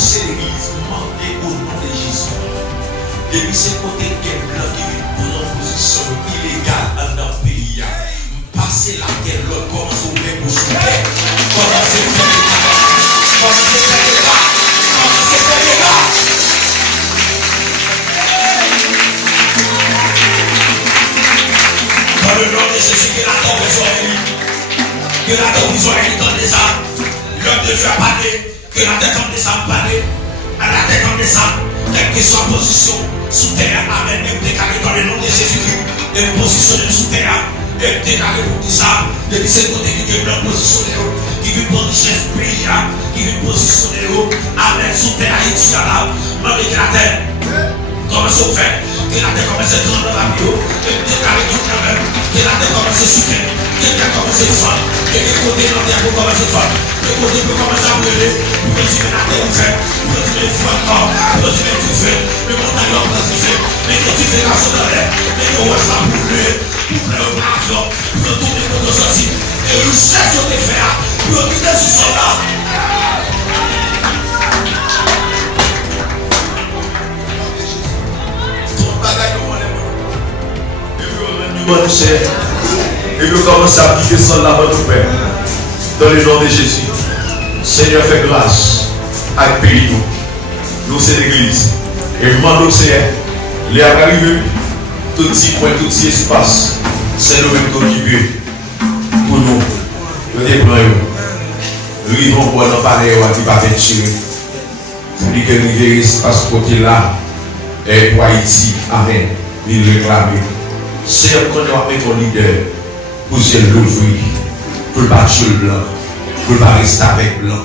c'est l'église, demandez au nom de Jésus. Depuis ce côté, il y a blanc qui vient prendre en position illégale dans notre pays. Passer la terre, l'autre commence à ouvrir pour souper. Commencez à faire des gars. Commencez à faire des gars. Commencez à faire des gars. Dans le nom de Jésus, que la tombe soit élue. Que la tombe soit élue dans les âmes. L'homme de Dieu a parlé. Que la tête en descend parler. À la tête en descend. Quelle que soit position sous terre. Amen. Et déclaré dans le nom de Jésus-Christ. Et positionner sous terre. Et déclaré pour tout ça. Depuis ce côté qui vient positionner. Qui vient positionner le pays. Qui vient positionner. Amen. Sous terre. Haïti là. Mandez que la terre. Commence au fait. Que la terre commence à prendre dans la bio. Et déclaré tout le même. Que la terre commence à soutenir. Que la terre commence à faire. Que les côtés de la terre pour commencer à faire. Les côtés pour commencer à brûler. Pour continuer la terre ouverte. Pour continuer le feu encore. Pour continuer le feu. Le montagne en place du feu. Mais que tu fais la sonne dans l'air. Mais que roche va brûler. Pour faire un avion. Pour retourner pour nos sorties. Et le chef sur les fers. Pour retourner sur son là. Et nous commençons à vivre sans la bonne Père. Dans le nom de Jésus. Seigneur, fais grâce à le pays. Nous, c'est l'église. Et je demande au Seigneur, les arrivés, tout petit point, tout petit espace, c'est nous-mêmes qui occupons pour nous. Nous déployons. Nous vivons pour nos pareils qui ne pas être tirés. Celui qui arrive l'espace côté là, et pour Haïti, Amen, il réclame. Seigneur, qu'on va mettre ton leader pour l'ouvrir, pour le battre le blanc, pour le rester avec blanc.